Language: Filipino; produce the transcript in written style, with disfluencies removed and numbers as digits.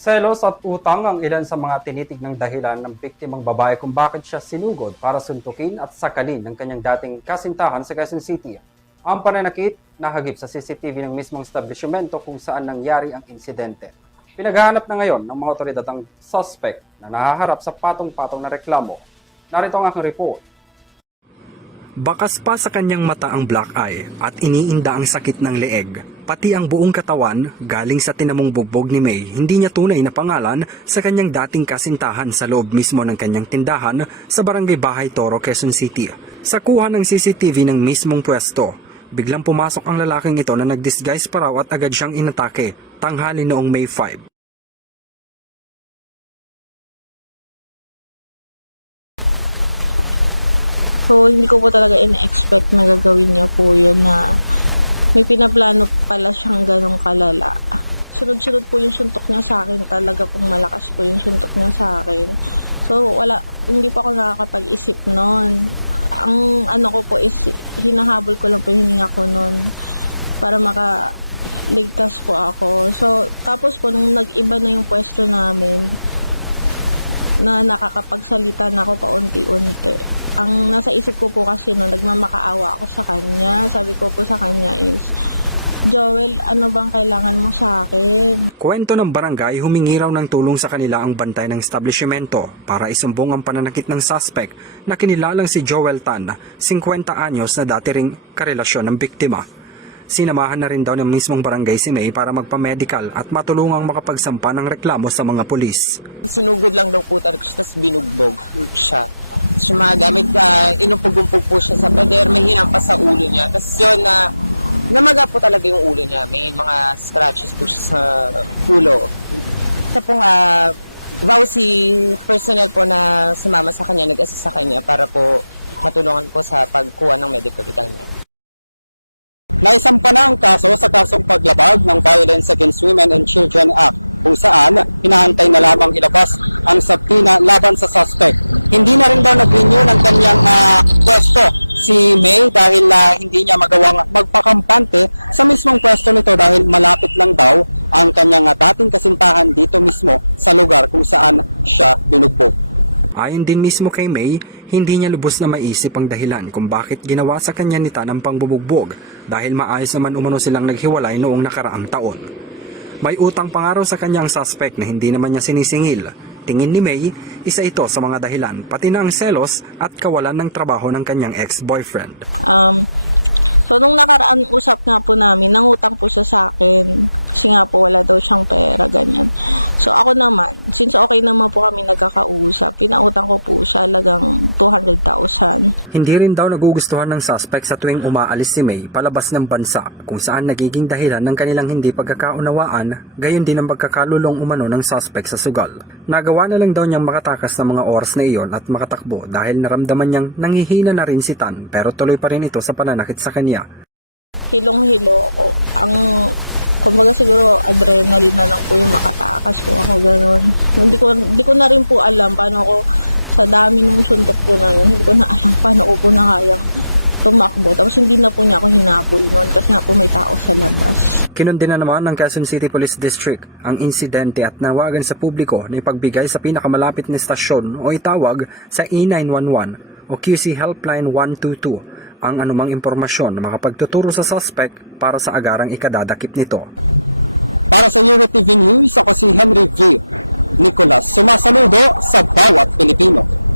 Selos at utang ang ilan sa mga tinitignang dahilan ng biktimang babae kung bakit siya sinugod para suntukin at sakalin ng kanyang dating kasintahan sa Quezon City. Ang pananakit nahagip sa CCTV ng mismong establishmento kung saan nangyari ang insidente. Pinaghahanap na ngayon ng mga otoridad ang suspect na nahaharap sa patong-patong na reklamo. Narito ang aking report. Bakas pa sa kanyang mata ang black eye at iniinda ang sakit ng leeg. Pati ang buong katawan galing sa tinamong bugbog ni May, hindi niya tunay na pangalan sa kanyang dating kasintahan sa loob mismo ng kanyang tindahan sa Barangay Bahay Toro, Quezon City. Sa kuha ng CCTV ng mismong pwesto, biglang pumasok ang lalaking ito na nagdisguise pa raw at agad siyang inatake, tanghali noong May 5. So, hindi ko po talaga in-expect na gagawin niya po yun na may pinaplano pala siyang ganong kalala. Sunod-sunod po yung suntok niya sa akin. Talaga pong malakas po yung suntok niya sa akin. So, hindi pa ako nakakapag-isip nun. Ang ano ko po is, hinahabol ko lang po yung hininga ko nun para makaligtas po ako. So, tapos po, nung nag-iba na yung pwesto namin, na nakakapagsalita na ako paunti-unti. Ang nasa isip ko po kasi no, nagmamakaawa ako sa kanya. Sabi ko po sa kanya is, Joel, ano bang kailangan mo sa akin? Kwento ng barangay, humingi raw ng tulong sa kanila ang bantay ng establishmento para isumbong ang pananakit ng suspect na kinilalang si Joel Tan, 50 anyos na dati ring karelasyon ng biktima. Sinamahan na rin daw ng mismong barangay si May para magpa-medical at matulungang makapagsampa ng reklamo sa mga pulis. Sinugod lang daw po talaga siya, tapos binugbog siya. So mga gamit, inumpog-umpog po siya sa pader, may hinampas sa ulo niya. Tapos yun, namaga po talaga yung ulo niya. May mga scratches po siya sa ulo. Sa pong, si personnel po na sumama sa kanya, nag-assist sa kanya para po matulungan po sa pagkuha ng medical legal niya. Naisampa na ang kaso sa kasong paglabag ng Violence Against Women and Children Act kung saan hinahantay na lamang ilabas ang sabtina laban sa suspect. Hindi na rin daw nag-renew ng kanyang pwesto si May dahil hindi niya magawang magpakampante sa mismong pwesto nito dahil malapit lang daw ang kanyang dating kasintahan dito mismo sa lugar kung saan siya binugbog. Ayon din mismo kay May, hindi niya lubos na maisip ang dahilan kung bakit ginawa sa kanya ni Tan ang pangbubugbog dahil maayos naman umano silang naghiwalay noong nakaraang taon. May utang pa nga raw sa kanyang suspect na hindi naman niya sinisingil. Tingin ni May, isa ito sa mga dahilan, pati na ang selos at kawalan ng trabaho ng kanyang ex-boyfriend. So, nung nakaraan usap nga po namin, nangutang po siya sa akin. Kasi nga po, wala daw siyang pera, ganyan. So, ako naman, since okay naman po kami nagkakausap, pinautang ko po siya halagang 200,000. Hindi rin daw nagugustuhan ng suspect sa tuwing umaalis si May palabas ng bansa kung saan nagiging dahilan ng kanilang hindi pagkakaunawaan, gayon din ang pagkakalulong umano ng suspect sa sugal. Nagawa na lang daw niyang makatakas ng mga oras na iyon at makatakbo dahil naramdaman niyang nanghihina na rin si Tan pero tuloy pa rin ito sa pananakit sa kanya. Hilong-hilo ako. Kumbaga siguro adrenaline na lang po yung makatakas po ako, gano'n. Hindi ko na rin po alam paano ako, sa dami nung suntok po na yun, hindi ko na alam paano ko po na kayang tumakbo. Tapos hindi na po niya ako hinabol noon kasi nga po may tao sa labas. Kinundi na naman ng Quezon City Police District ang insidente at nawagan sa publiko na ipagbigay sa pinakamalapit na estasyon o itawag sa E911 o QC Helpline 122 ang anumang impormasyon na makapagtuturo sa suspect para sa agarang ikadadakip nito. Para sa Euro TV News, ako si Henry V. Nicolas, sumasaludo sa bawat Pilipino.